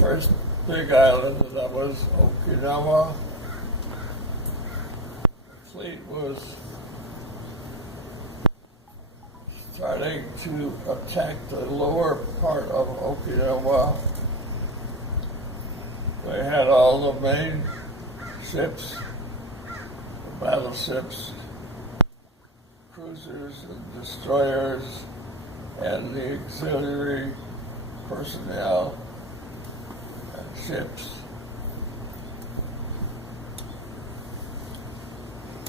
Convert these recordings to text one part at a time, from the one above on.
first big island, and that was Okinawa. The fleet was starting to attack the lower part of Okinawa. They had all the main ships, the battleships, cruisers and destroyers, and the auxiliary personnel and ships.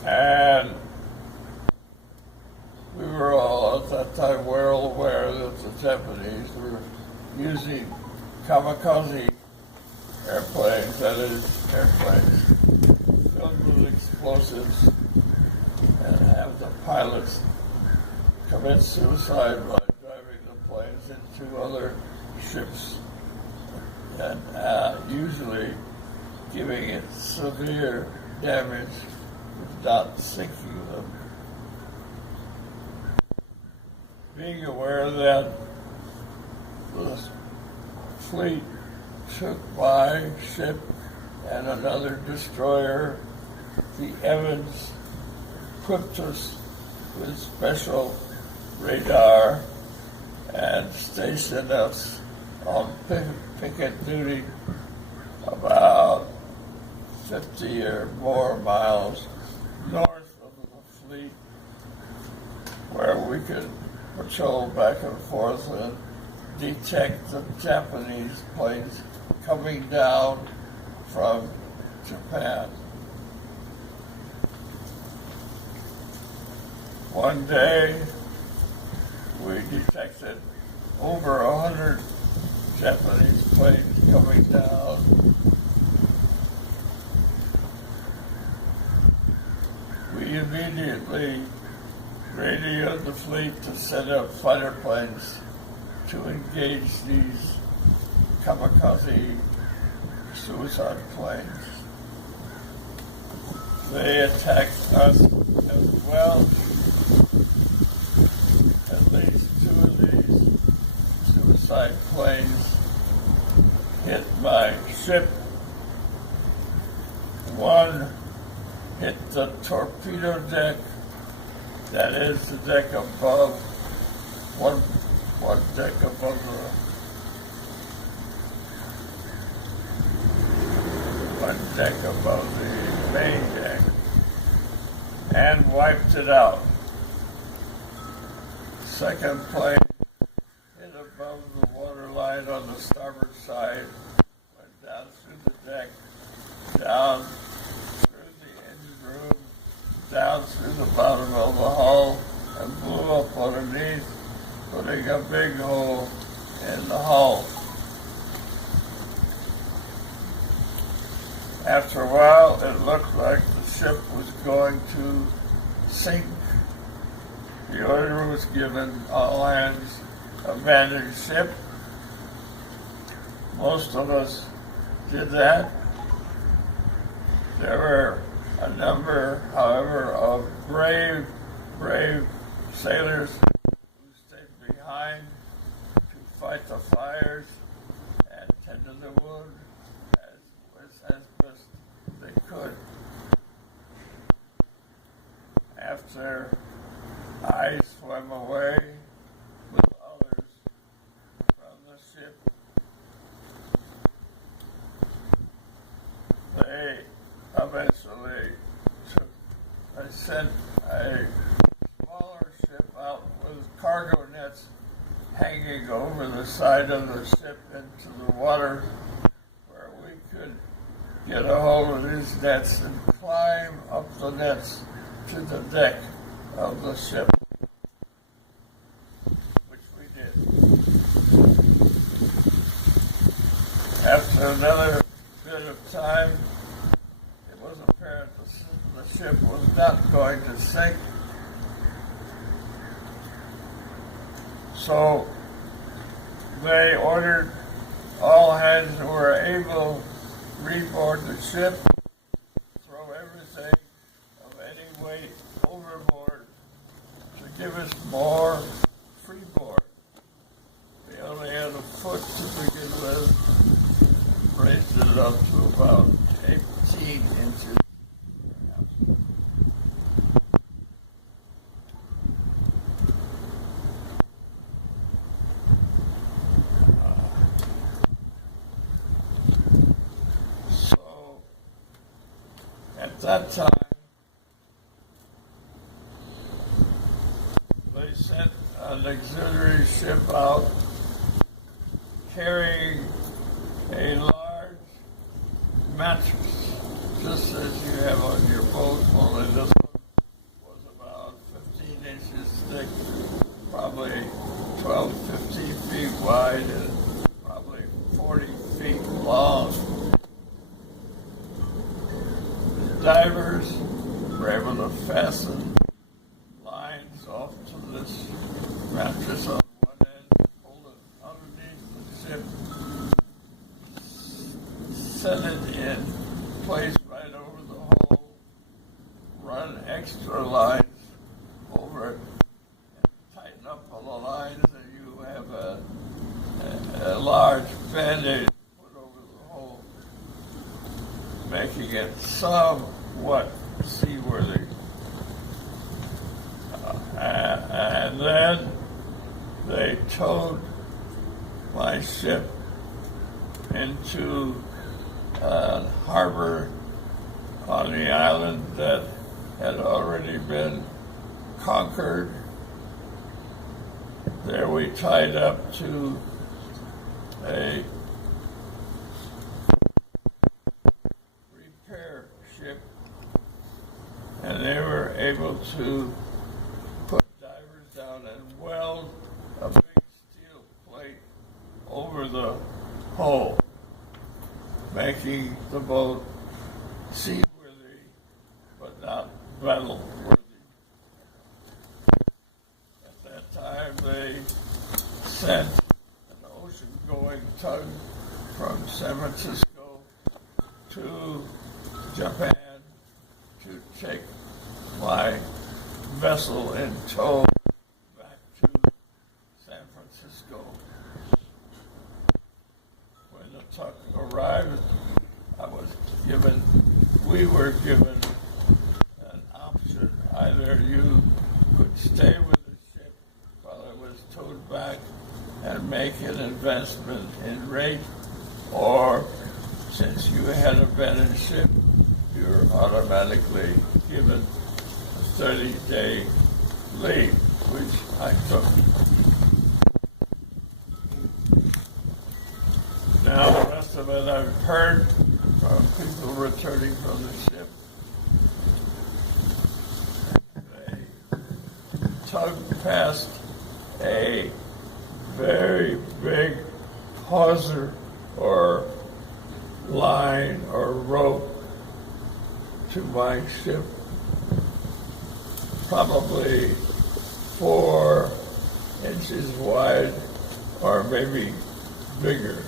And we were all at that time well aware that the Japanese were using kamikaze airplanes, that is, airplanes filled with explosives, and have the pilots commit suicide by driving the planes into other ships and usually giving it severe damage without sinking them. Being aware that the fleet took my ship and another destroyer, the Evans, equipped us with special radar and stationed us on picket duty about 50 or more miles north of the fleet, where we could patrol back and forth and detect the Japanese planes coming down from Japan. One day, we detected over 100 Japanese planes coming down. We immediately radioed the fleet to send up fighter planes to engage these kamikaze suicide planes. They attacked us as well. At least 2 of these suicide planes hit my ship. One hit the torpedo deck, that is the deck above, one deck above the main deck, and wiped it out. The second plane hit above the waterline on the starboard side, went down through the deck, down through the engine room, down through the bottom of the hull, and blew up underneath, putting a big hole in the hull. After a while, it looked like the ship was going to sink. The order was given, all hands abandon ship. Most of us did that. There were a number, however, of brave sailors who stayed behind to fight the fires and tend to the wound as best they could. After I swam away with others from the ship, they eventually sent a smaller ship out with cargo nets hanging over the side of the ship into the water, where we could get a hold of these nets and climb up the nets to the deck of the ship, which we did. After another bit of time, it was apparent the ship was not going to sink. So they ordered all hands who were able to reboard the ship, throw everything of any weight overboard to give us more freeboard. We only had a foot to begin with, raised it up to about 18 inches. So at that time, they sent an auxiliary ship out carrying a large mattress, just as you have on your boat, only this one was about 15 inches thick, probably 12, 15 feet wide, and probably 40 feet long. The divers were able to fasten lines off to this mattress on one end, hold it underneath the ship, set it in place right over the hole, run extra lines over it, and tighten up all the lines, and you have a large band-aid put over the hole, making it somewhat seaworthy. And then they towed my ship into a harbor on the island that had already been conquered. There we tied up to a repair ship, and they were able to put divers down and weld a big steel plate over the hull, making the boat seaworthy but not battle-worthy. At that time, they sent an ocean-going tug from San Francisco to Japan to take my vessel in tow back to San Francisco. When the tug arrived, we were given an option. Either you could stay with the ship while it was towed back and make an investment in rate, or since you had abandoned ship, you're automatically given a 30-day leave, which I took. Now the rest of it I've heard from people returning from the ship. The tug passed a very big hawser or line or rope to my ship, probably 4 inches wide or maybe bigger.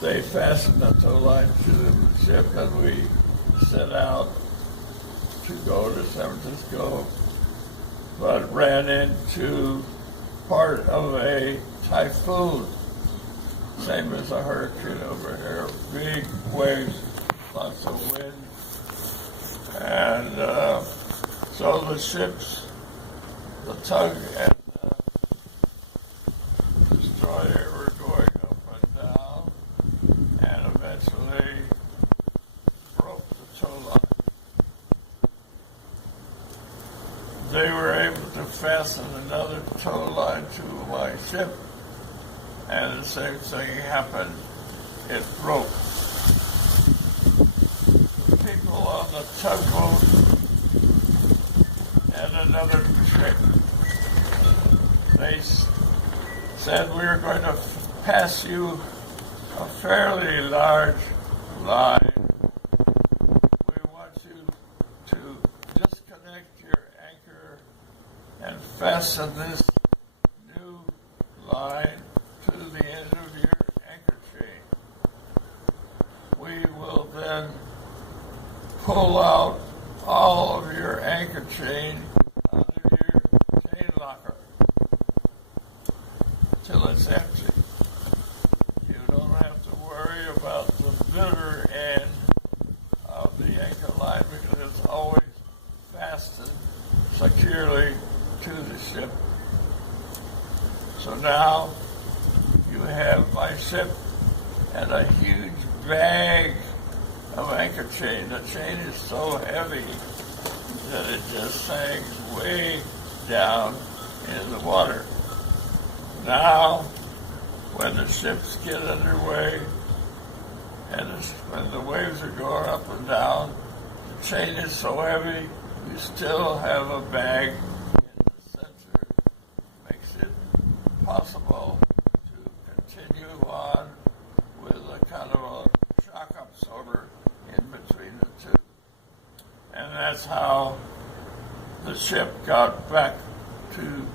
They fastened a tow line to the ship, and we set out to go to San Francisco, but ran into part of a typhoon, same as a hurricane over here. Big waves, lots of wind, and so the ships, the tug and the destroyer were going up and down, and eventually broke the tow line. They were able to fasten another tow line to my ship, and the same thing happened. It broke. The people on the tugboat had another trick. They said, we are going to pass you a fairly large line. We want you to disconnect your anchor and fasten this new line to the end of your anchor chain. We will then pull out all of your anchor chain out of your chain locker till it's empty. You don't have my ship and a huge bag of anchor chain. The chain is so heavy that it just sinks way down in the water. Now, when the ships get underway and when the waves are going up and down, the chain is so heavy, you still have a bag in the center. Makes it possible to continue on with a kind of a shock absorber in between the two. And that's how the ship got back to